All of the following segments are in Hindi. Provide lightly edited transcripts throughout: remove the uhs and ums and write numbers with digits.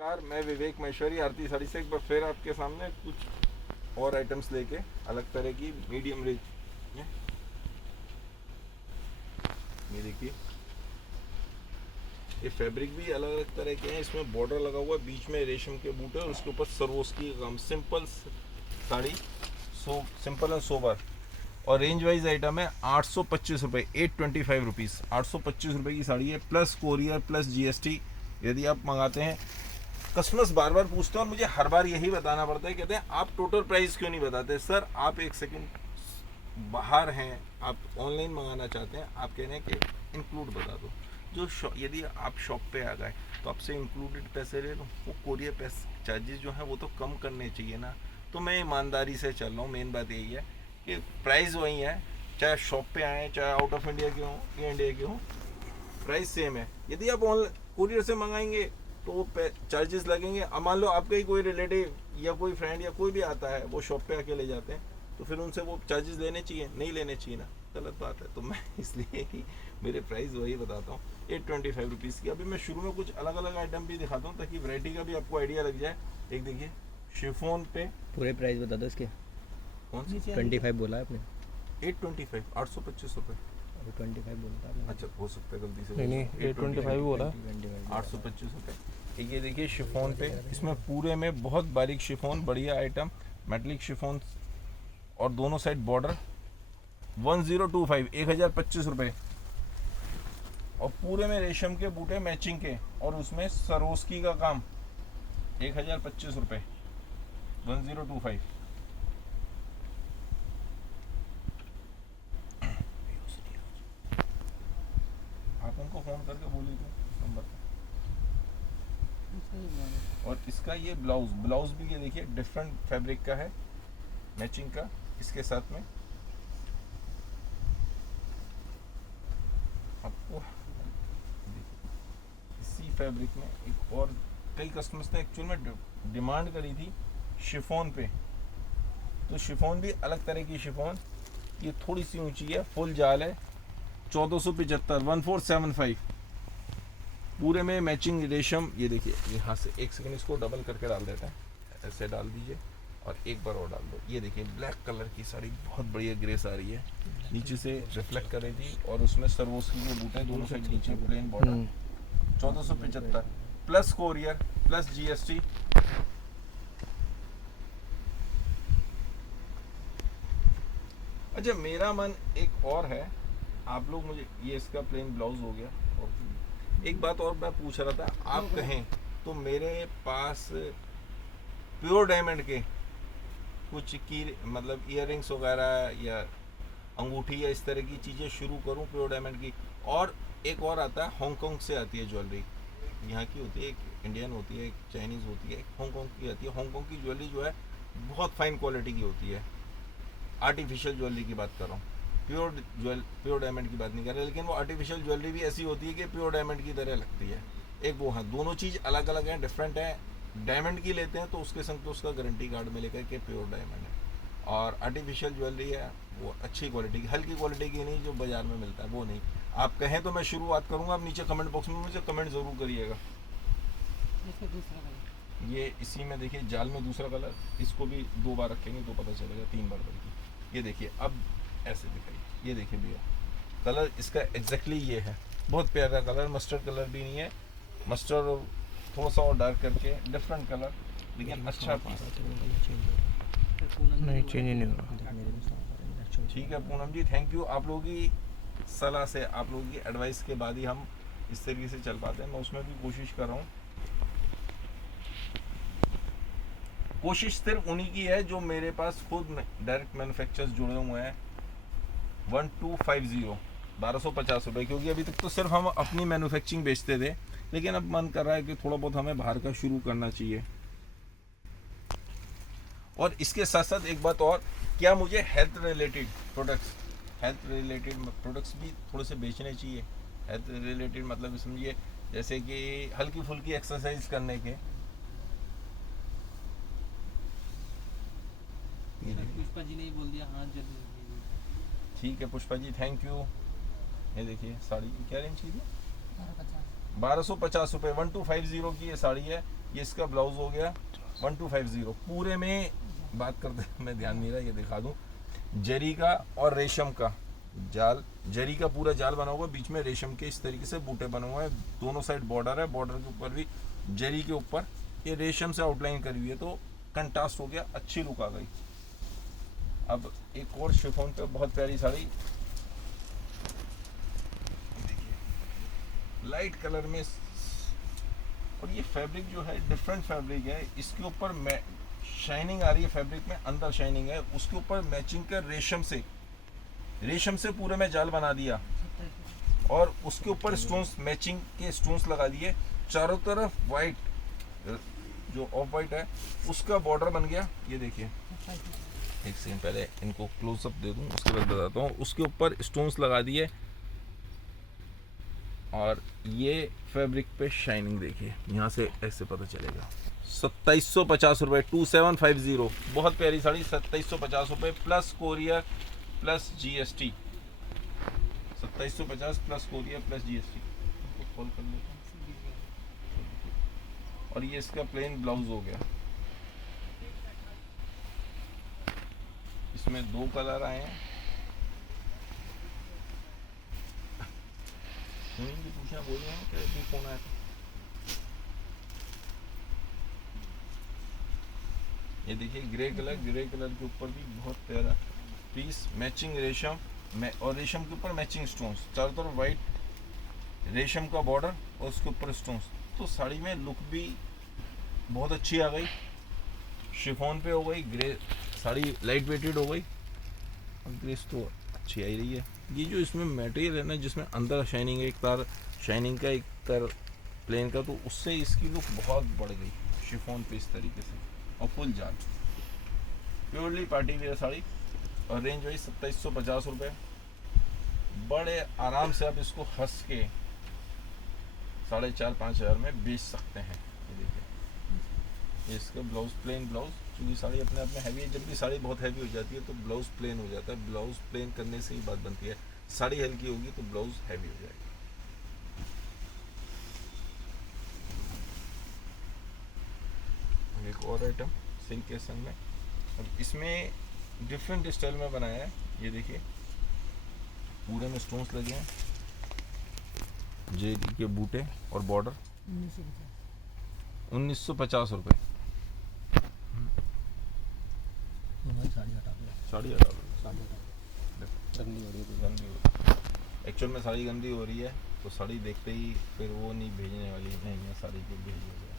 नमस्कार, मैं विवेक महेश्वरी आरती साड़ी से एक बार फिर आपके सामने कुछ और आइटम्स लेके अलग तरह की मीडियम रेंज में। ये देखिए, ये फैब्रिक भी अलग अलग तरह के हैं। इसमें बॉर्डर लगा हुआ है, बीच में रेशम के बूटे और उसके ऊपर सरोस्की का काम। Simple sari, so simple and sober. और रेंज वाइज आइटम है 825 रुपये, 825 रुपीज़। 825 रुपये की साड़ी है, प्लस कोरियर प्लस जीएसटी यदि आप मंगाते हैं। कस्टमर्स बार बार पूछते हैं और मुझे हर बार यही बताना पड़ता है, कहते हैं आप टोटल प्राइस क्यों नहीं बताते। सर आप एक सेकंड बाहर हैं, आप ऑनलाइन मंगाना चाहते हैं, आप कह रहे हैं कि इंक्लूड बता दो। जो यदि आप शॉप पे आ गए तो आपसे इंक्लूडेड पैसे ले लो, वो कोरियर पैसे चार्जेस जो हैं वो तो कम करने चाहिए ना। तो मैं ईमानदारी से चल रहा हूँ। मेन बात यही है कि प्राइस वही है, चाहे शॉप पे आए, चाहे आउट ऑफ इंडिया के हों या इंडिया के हों, प्राइस सेम है। यदि आप ऑनलाइन कोरियर से मंगाएंगे तो वो चार्जेस लगेंगे। अब मान लो आपका ही कोई रिलेटिव या कोई फ्रेंड या कोई भी आता है, वो शॉप पे आके ले जाते हैं, तो फिर उनसे वो चार्जेस लेने चाहिए, नहीं लेने चाहिए ना, गलत बात है। तो मैं इसलिए ही मेरे प्राइस वही बताता हूँ, 825 रुपीज़ की। अभी मैं शुरू में कुछ अलग अलग आइटम भी दिखाता हूँ ताकि वैरायटी का भी आपको आइडिया लग जाए। एक देखिए, शिफोन पे पूरे प्राइस बता दो इसके। कौन सी चीज़? 25 बोला है आपने। 825, 825 रुपये। 25 बोला था आपने। अच्छा, हो सकता है गलती से। नहीं 825 बोला। 825 रुपये। ये देखिए शिफोन पे, इसमें पूरे में बहुत बारीक शिफोन, बढ़िया आइटम, मेटलिक शिफोन और दोनों साइड बॉर्डर। 1025, 1025 रुपये। और पूरे में रेशम के बूटे मैचिंग के और उसमें सरोस्की का काम। 1025 रुपये, 1025। आप उनको फोन करके बोलिए इस नंबर पर। और इसका ये ब्लाउज भी ये देखिए डिफरेंट फैब्रिक का है, मैचिंग का इसके साथ में। आपको इसी फैब्रिक में एक और, कई कस्टमर्स ने एक्चुअल में डिमांड करी थी शिफॉन पे, तो शिफॉन भी अलग तरह की शिफॉन। ये थोड़ी सी ऊंची है, फुल जाल है, 1475, 1475। पूरे में मैचिंग रेशम। ये देखिए यहाँ से, एक सेकंड इसको डबल करके डाल देता है, ऐसे डाल दीजिए और एक बार और डाल दो। ये देखिए ब्लैक कलर की साड़ी, बहुत बढ़िया ग्रेस आ रही है, नीचे से रिफ्लेक्ट कर रही थी और उसमें सरवोस्की के बूटे दोनों साइड, नीचे plain border. 1475 plus courier plus GST. अच्छा, मेरा मन एक और है, आप लोग मुझे, ये इसका प्लेन ब्लाउज हो गया। और एक बात और मैं पूछ रहा था, आप कहें तो मेरे पास प्योर डायमंड के कुछ की मतलब इयररिंग्स वगैरह या अंगूठी या इस तरह की चीज़ें शुरू करूं प्योर डायमंड की। और एक और आता है, हांगकांग से आती है ज्वेलरी, यहाँ की होती है, एक इंडियन होती है, एक चाइनीज़ होती है, एक हांगकांग की आती है। हांगकांग की ज्वेलरी जो है बहुत फाइन क्वालिटी की होती है। आर्टिफिशियल ज्वेलरी की बात कर रहा हूँ, प्योर डायमंड की बात नहीं कर रहे। लेकिन वो आर्टिफिशियल ज्वेलरी भी ऐसी होती है कि प्योर डायमंड की तरह लगती है। एक वो है, दोनों चीज़ अलग अलग हैं, डिफरेंट है। डायमंड की लेते हैं तो उसके संग तो उसका गारंटी कार्ड मिलेगा कि प्योर डायमंड है। और आर्टिफिशियल ज्वेलरी है वो अच्छी क्वालिटी की, हल्की क्वालिटी की नहीं जो बाज़ार में मिलता है वो नहीं। आप कहें तो मैं शुरुआत करूँगा, आप नीचे कमेंट बॉक्स में मुझे कमेंट ज़रूर करिएगा। ये इसी में देखिए जाल में दूसरा कलर, इसको भी 2 बार रखेंगे तो पता चलेगा, 3 बार करके। ये देखिए अब ऐसे दिखाइए, ये देखिए भैया कलर इसका एग्जैक्टली ये है, बहुत प्यारा कलर, मस्टर्ड कलर भी नहीं है, मस्टर्ड और थोड़ा सा और डार्क करके डिफरेंट कलर, लेकिन अच्छा पीस। नहीं चेंज नहीं हो रहा। ठीक है पूनम जी, थैंक यू। आप लोगों की सलाह से, आप लोगों की एडवाइस के बाद ही हम इस तरीके से चल पाते हैं। मैं उसमें भी कोशिश कर रहा हूँ। कोशिश सिर्फ उन्हीं की है जो मेरे पास खुद डायरेक्ट मैन्युफैक्चरर्स जुड़े हुए हैं। 1250, 1250 रुपये, क्योंकि अभी तक तो सिर्फ हम अपनी मैन्युफैक्चरिंग बेचते थे, लेकिन अब मन कर रहा है कि थोड़ा बहुत हमें बाहर का शुरू करना चाहिए। और इसके साथ साथ एक बात और, क्या मुझे हेल्थ रिलेटेड प्रोडक्ट्स भी थोड़े से बेचने चाहिए। हेल्थ रिलेटेड मतलब समझिए जैसे कि हल्की फुल्की एक्सरसाइज करने के। पुष्पा जी ने ही बोल दिया, हाँ जल्दी। ठीक है पुष्पा जी, थैंक यू। ये देखिए साड़ी की क्या रेंज की थी? 1250 रुपये, 1250 की ये साड़ी है। ये इसका ब्लाउज हो गया 1250। पूरे में बात करते मैं ध्यान नहीं रहा, ये दिखा दूं, जरी का और रेशम का जाल, जरी का पूरा जाल बना हुआ, बीच में रेशम के इस तरीके से बूटे बने हुए हैं, दोनों साइड बॉर्डर है, बॉर्डर के ऊपर भी जरी के ऊपर ये रेशम से आउटलाइन करी हुई है, तो कंट्रास्ट हो गया, अच्छी लुक आ गई। अब एक और शिफॉन पे बहुत प्यारी साड़ी, देखिए लाइट कलर में, और ये फैब्रिक जो है डिफरेंट फैब्रिक है, इसके ऊपर शाइनिंग आ रही है, फैब्रिक में अंदर शाइनिंग है, उसके ऊपर मैचिंग कर रेशम से पूरे में जाल बना दिया, और उसके ऊपर स्टोन्स, मैचिंग के स्टोन्स लगा दिए, चारों तरफ वाइट, जो ऑफ वाइट है उसका बॉर्डर बन गया। ये देखिए, एक सेकंड पहले इनको क्लोजअप दे दूं, उसके बाद बताता हूँ। उसके ऊपर स्टोन्स लगा दिए, और ये फैब्रिक पे शाइनिंग देखिए, यहाँ से ऐसे पता चलेगा। 2750 रुपये, 2750, बहुत प्यारी साड़ी, 2750 रुपये plus courier plus GST, 2750 plus courier plus GST। Call कर लेता हूँ। और ये इसका प्लेन ब्लाउज हो गया, इसमें 2 कलर आए हैं। पूछना बोल रहे हैं कि अभी कौन आया था। ये देखिए ग्रे कलर के ऊपर भी बहुत प्यारा पीस, मैचिंग रेशम और रेशम के ऊपर मैचिंग स्टोन्स, चारों तरफ वाइट रेशम का बॉर्डर और उसके ऊपर स्टोन्स, तो साड़ी में लुक भी बहुत अच्छी आ गई। शिफॉन पे हो गई, ग्रे साड़ी लाइट वेटेड हो गई, और ग्रेस तो अच्छी आई रही है। ये जो इसमें मटेरियल है ना, जिसमें अंदर शाइनिंग है, एक तार शाइनिंग का एक तार प्लेन का, तो उससे इसकी लुक बहुत बढ़ गई शिफॉन पे इस तरीके से, और फुल जाल, प्योरली पार्टी वेयर साड़ी, और रेंज वाइज 2750 रुपये। बड़े आराम से आप इसको हंस के 4,500-5 हज़ार में बेच सकते हैं। ये देखिए, ये इसका ब्लाउज, प्लेन ब्लाउज, क्योंकि साड़ी अपने आप में हैवी है, जब भी साड़ी बहुत हैवी हो जाती है तो ब्लाउज प्लेन हो जाता है, ब्लाउज प्लेन करने से ही बात बनती है। साड़ी हल्की होगी तो ब्लाउज हैवी हो जाएगी। एक और आइटम सिल्क के संग में, अब इसमें डिफरेंट स्टाइल में बनाया है। ये देखिए, पूरे में स्टोन्स लगे हैं, जेरी के बूटे और बॉर्डर, 1950 रुपये। साड़ी हटा दो, साड़ी हटा दो, साड़ी हटा दो, गंदी हो रही है, गंदी हो रही है। एक्चुअल में साड़ी गंदी हो रही है, तो साड़ी देखते ही फिर वो नहीं भेजने वाली, नहीं है साड़ी को भेज हो गया।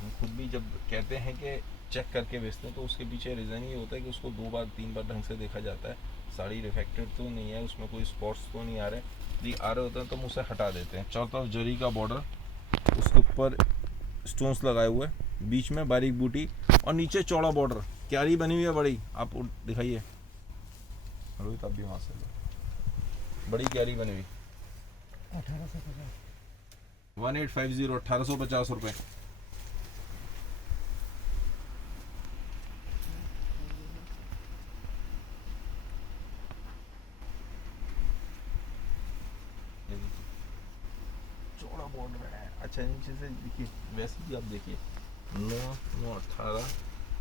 हम खुद भी जब कहते हैं कि चेक करके बेचते हैं, तो उसके पीछे रीज़न ये होता है कि उसको 2 बार 3 बार ढंग से देखा जाता है, साड़ी रिफेक्टेड तो नहीं है, उसमें कोई स्पॉट्स तो नहीं आ रहे, यदि आ रहे होते हैं तो हम उसे हटा देते हैं। चारों तरफ जरी का बॉर्डर, उसके ऊपर स्टोन्स लगाए हुए, बीच में बारीक बूटी, और नीचे चौड़ा बॉर्डर, क्यारी बनी हुई है बड़ी, आप दिखाइए रोहित, आप भी वहाँ से बड़ी क्यारी बनी हुई, 1850, 1850 रुपये। चौड़ा बॉर्डर है, अच्छा नीचे से देखिए, वैसे भी आप देखिए 9, 9, 18,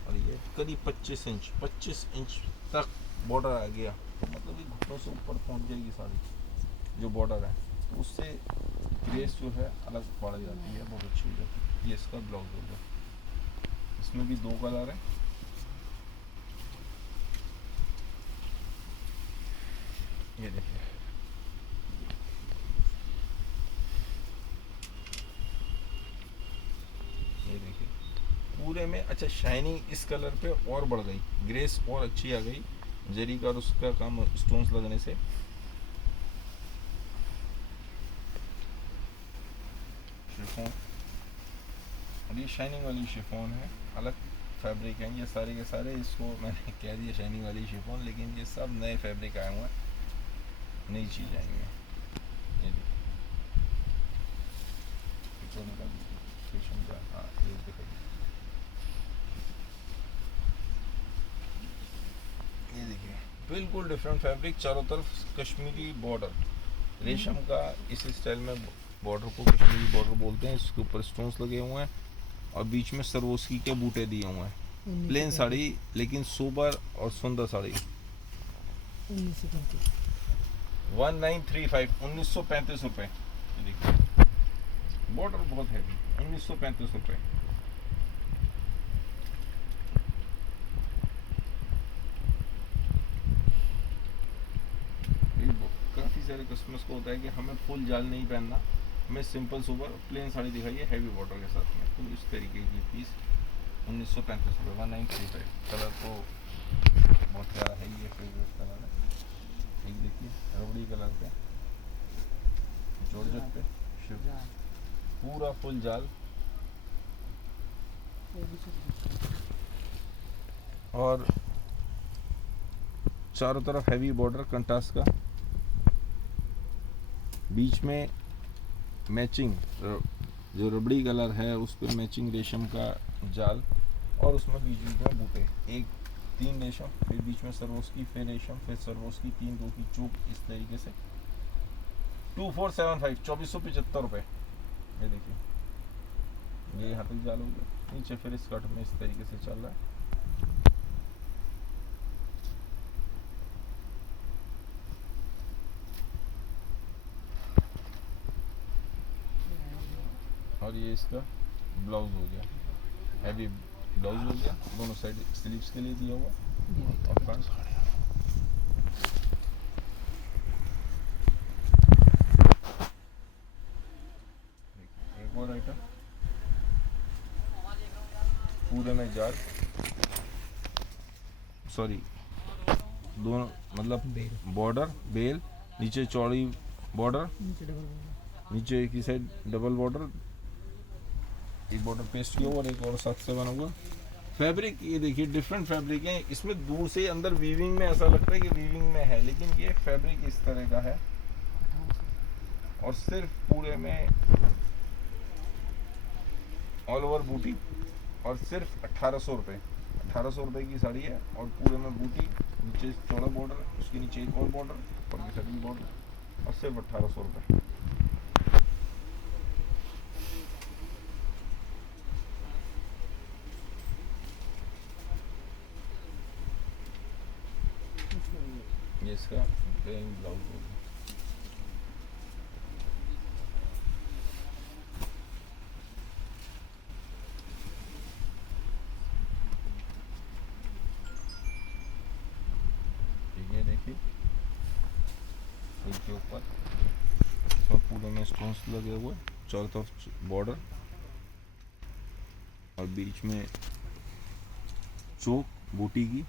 और ये करीब 25 इंच तक बॉर्डर आ गया, तो मतलब ये घुटनों से ऊपर पहुंच जाएगी साड़ी, जो बॉर्डर है, तो उससे ग्रेस जो है अलग बढ़ जाती है, बहुत अच्छी हो जाती है। ये इसका ब्लाउज होगा, इसमें भी 2 कलर है, ये देखिए, ये देखिए पूरे में। अच्छा, शाइनिंग इस कलर पे और बढ़ गई, ग्रेस और अच्छी आ गई, जरी का और उसका काम स्टोन्स लगने से। शिफॉन, और ये शाइनिंग वाली शिफॉन है, अलग फैब्रिक है ये सारे के सारे, इसको मैंने कह दिया शाइनिंग वाली शिफॉन, लेकिन ये सब नए फैब्रिक आए हुए हैं, नई चीज़ आई हुई है। ये देखिए, हाँ ये देखिए, ये देखिए बिल्कुल डिफरेंट फैब्रिक, चारों तरफ कश्मीरी बॉर्डर, रेशम का इस स्टाइल में बॉर्डर को कश्मीरी बॉर्डर बोलते हैं, इसके ऊपर स्टोन्स लगे हुए हैं और बीच में सरवोस्की के बूटे दिए हुए हैं। प्लेन साड़ी लेकिन सोबर और सुंदर साड़ी। 1935 1935 रुपये। ये देखिए बॉर्डर बहुत हैवी, 1935 रुपये। काफ़ी सारे कस्टमर्स को होता है कि हमें फुल जाल नहीं पहनना, हमें सिंपल सोबर प्लेन साड़ी दिखाइए हैवी बॉर्डर के साथ में, तो इस तरीके की पीस 1935 रुपये 1935। कलर तो बहुत प्यारा है, ये फेवरेट कलर है। एक देखिए रबड़ी कलर पे जॉर्जेट पे शिफ्ट पूरा फुल जाल और चारों तरफ हैवी बॉर्डर कंट्रास्ट का, बीच में मैचिंग जो रबड़ी कलर है उस पर मैचिंग रेशम का जाल और उसमें बीच बीच में बूटे, एक 3 रेशम, फिर बीच में सरवोस्की, फिर रेशम, फिर सरवोस्की, 3 2 की चूक, इस तरीके से 2475 2475 रुपये। ये देखिए ये यहाँ तक जाल हो गया, नीचे फिर स्कर्ट में इस तरीके से चल रहा है। और ये इसका ब्लाउज हो गया, हैवी ब्लाउज हो गया, दोनों साइड स्लीव्स के लिए दिया हुआ और फ्रंट। एक और आइटम पूरे में जाल, सॉरी दोनों मतलब बॉर्डर बेल, नीचे चौड़ी बॉर्डर, नीचे एक ही साइड डबल बॉर्डर, एक बॉर्डर पेस्ट किया हुआ और एक और साथ से बना हुआ। फैब्रिक ये देखिए डिफरेंट फैब्रिक है, इसमें दूर से अंदर वीविंग में ऐसा लगता है कि वीविंग में है, लेकिन ये फैब्रिक इस तरह का है और सिर्फ पूरे में ऑल ओवर बूटी और सिर्फ 1800 रुपये। 1800 रुपये की साड़ी है और पूरे में बूटी, नीचे चौड़ा बॉर्डर, उसके नीचे एक और बॉर्डर, ऊपर की साइड भी बॉर्डर और सिर्फ 1800 रुपये। ये इसका प्लेन ब्लाउज होगा। ये देखिए इसके ऊपर इसमें पूरे में स्टोन्स लगे हुए, चारों तरफ बॉर्डर और बीच में चोक बूटी की,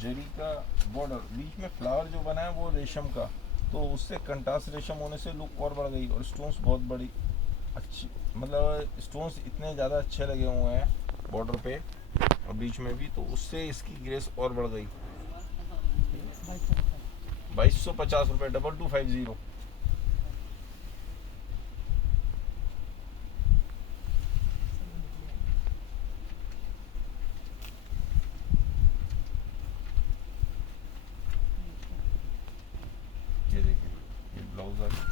जरी का बॉर्डर, बीच में फ्लावर जो बना है वो रेशम का, तो उससे कंट्रास्ट रेशम होने से लुक और बढ़ गई और स्टोन्स बहुत बड़ी अच्छी, मतलब स्टोन्स इतने ज़्यादा अच्छे लगे हुए हैं बॉर्डर पे और बीच में भी, तो उससे इसकी ग्रेस और बढ़ गई। 2250 रुपये 2250। ये देखिए ये ब्लाउज आ गया,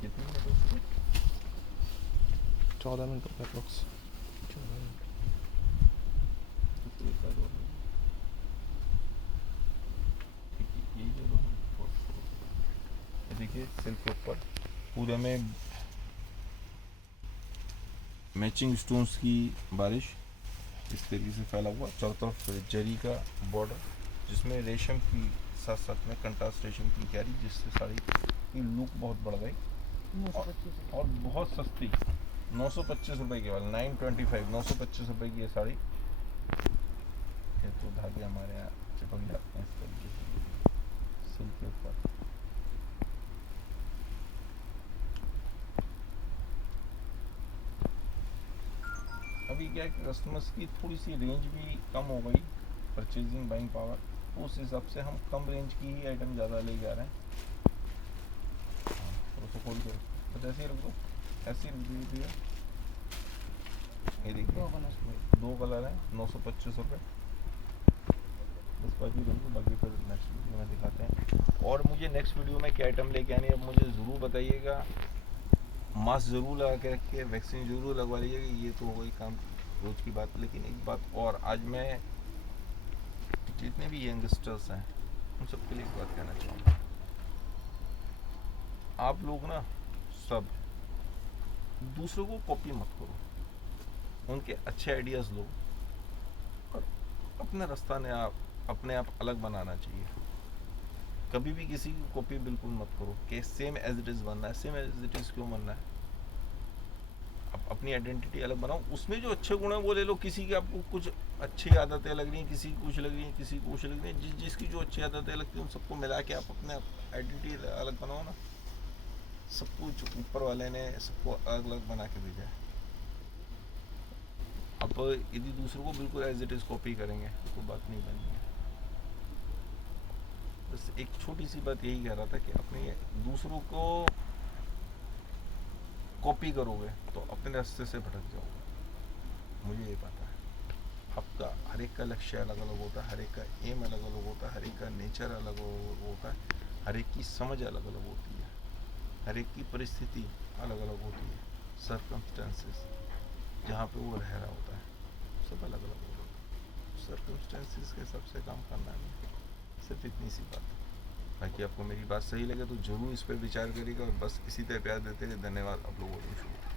कितनी मिनट हो चुके? 14 मिनट हो गए अप्रोक्स। देखिए सिल्क के ऊपर पूरे में मैचिंग स्टोन्स की बारिश इस तरीके से फैला हुआ, चारों तरफ जरी का बॉर्डर जिसमें रेशम की साथ साथ में कंट्रास्ट रेशम की क्यारी, जिससे साड़ी की लुक बहुत बढ़ गई और बहुत सस्ती 925 रुपये केवल 925 925 रुपये की ये साड़ी। ये तो धागे हमारे यहाँ चिपक जाते हैं इस तरीके से सिल्क के ऊपर। अभी क्या है कि कस्टमर्स की थोड़ी सी रेंज भी कम हो गई, परचेजिंग बाइंग पावर, उस हिसाब से हम कम रेंज की ही आइटम ज़्यादा ले जा रहे हैं। उसको खोल के बस ऐसे ही रख दो, ऐसे ही रख दीजिए। ये देखिए 2 कलर हैं 925 रुपये। बस बाकी दोनों, बाकी फिर नेक्स्ट वीडियो में दिखाते हैं। और मुझे नेक्स्ट वीडियो में क्या आइटम लेके आनी है अब मुझे ज़रूर बताइएगा। मास्क ज़रूर लगा के रखिए, वैक्सीन ज़रूर लगवा लीजिएगा, ये तो वही काम रोज़ की बात। लेकिन एक बात और, आज मैं जितने भी यंगस्टर्स हैं उन सबके लिए एक बात कहना चाहूँगा। आप लोग ना सब दूसरों को कॉपी मत करो, उनके अच्छे आइडियाज़ लो और अपना रास्ता ने आप अपने आप अलग बनाना चाहिए। कभी भी किसी की कॉपी बिल्कुल मत करो कि सेम एज इट इज़ बनना है। सेम एज इट इज़ क्यों बनना है? आप अपनी आइडेंटिटी अलग बनाओ, उसमें जो अच्छे गुण है वो ले लो। किसी की आपको कुछ अच्छी आदतें लग रही हैं, किसी की कुछ लग रही हैं, किसी को कुछ लग रही हैं, जिसकी जो अच्छी आदतें लगती हैं उन सबको मिला के आप अपने आइडेंटिटी अलग बनाओ ना। सब कुछ ऊपर वाले ने सबको अलग अलग बना के भेजा है। अब यदि दूसरों को बिल्कुल एज इट इज़ कॉपी करेंगे तो बात नहीं बनेगी। बस एक छोटी सी बात यही कह रहा था कि अपने दूसरों को कॉपी करोगे तो अपने रास्ते से भटक जाओगे, मुझे ये पता है। आपका हर एक का लक्ष्य अलग अलग होता है, हर एक का एम अलग अलग होता है, हर एक का नेचर अलग अलग होता है, हर एक की समझ अलग अलग होती है, हर एक की परिस्थिति अलग अलग होती है, सर्कमस्टेंसेस जहाँ पे वो रह रहा होता है सब अलग अलग होता है। सर्कमस्टेंसेस के हिसाब से काम करना नहीं, सिर्फ इतनी सी बात। बाकी आपको मेरी बात सही लगे तो ज़रूर इस पर विचार करिएगा और बस इसी तरह प्यार देते रहिए। धन्यवाद आप लोगों को।